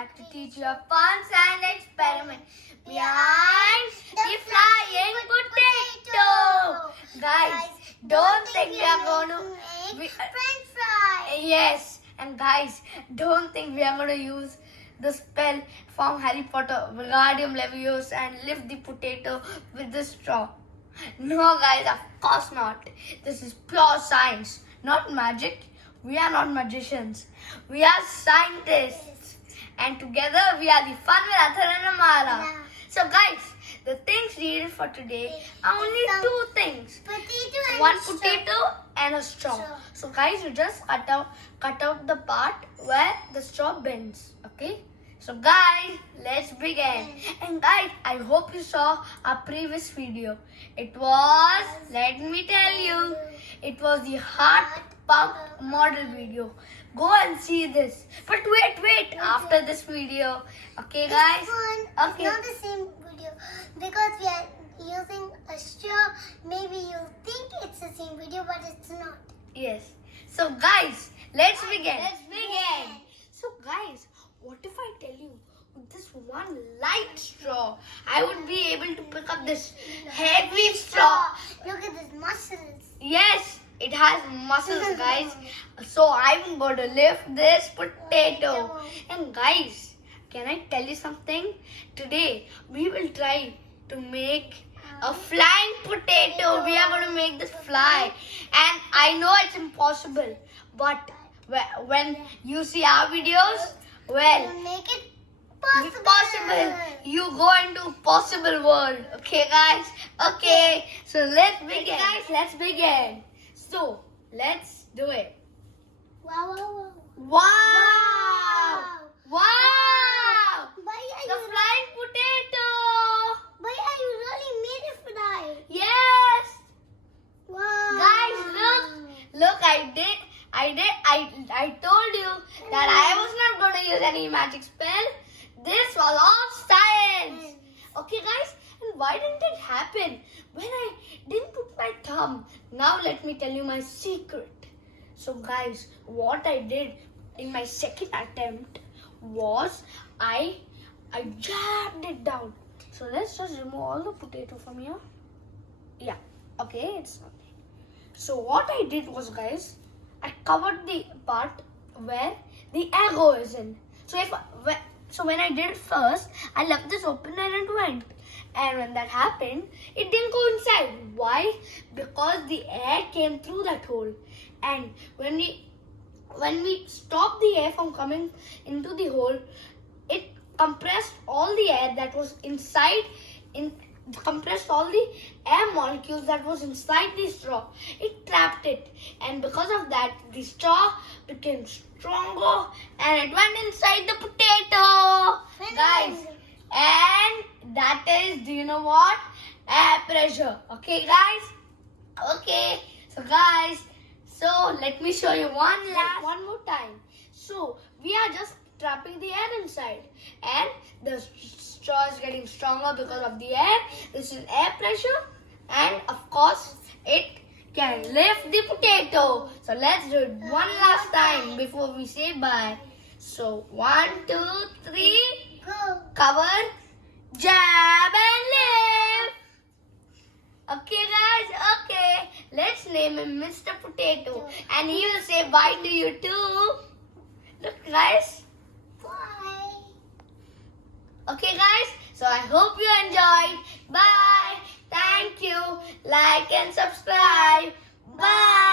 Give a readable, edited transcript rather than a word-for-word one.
back to teach you a fun science experiment behind the flying potato. Guys, don't think we are going to make French fries. Yes, and guys, don't think we are going to use the spell from Harry Potter, Wingardium Leviosa, and lift the potato with the straw. No, guys, of course not. This is pure science, not magic. We are not magicians. We are scientists. And together we are the fun with Atharv Amara. Yeah. So guys, the things needed for today are only two things. Potato and One straw. potato and a straw. Straw. So guys, you just cut out the part where the straw bends. Okay? So guys, let's begin. And guys, I hope you saw our previous video. It was, let me tell you, it was the heart pump model video. Go and see this. But wait, after this video. Okay guys? It's not the same video because we are using a straw. Maybe you think it's the same video, but it's not. Yes. So guys, let's begin. So guys, what if I tell you with this one light straw, I would be able to pick up this heavy straw. Look at these muscles. Yes, it has muscles, guys. So I'm going to lift this potato. And guys, can I tell you something? Today we will try to make a flying potato. We are going to make this fly. And I know it's impossible. But when you see our videos, well, We'll make it it's possible. You go into possible world. Okay, guys? Okay. So let's begin. Guys, let's begin. So, let's do it. Wow. Wow! Wow! Bhaiya, The flying potato! you really made it fly. Yes! Wow. Guys, look, I told you that I was not going to use any magic spell. This was all science. Okay, guys, and why didn't it happen when I didn't put my thumb? Now let me tell you my secret. So guys, what I did in my second attempt was I jabbed it down. So let's just remove all the potato from here. Yeah, okay, it's not there. So what I did was, guys, I covered the part where the arrow is in. So when I did it first, I left this open and it went. And when that happened, it didn't go inside. Why? Because the air came through that hole. And when we stopped the air from coming into the hole, it compressed all the air that was inside, compressed all the air molecules that was inside the straw. It trapped it, and because of that, the straw became stronger and it went inside the potato. Guys, and that is, do you know what? Air pressure. Okay, guys? Okay. So guys, so let me show you one more time. So we are just trapping the air inside, and the straw is getting stronger because of the air. This is air pressure, and of course it can lift the potato. So let's do it one last time before we say bye. So 1, 2, 3, Go. cover, jab and lift. Okay guys, okay. Let's name him Mr. Potato, and he will say bye to you too. Look guys. Bye. Okay guys, so I hope you enjoyed. Bye. Thank you. Like and subscribe. Bye.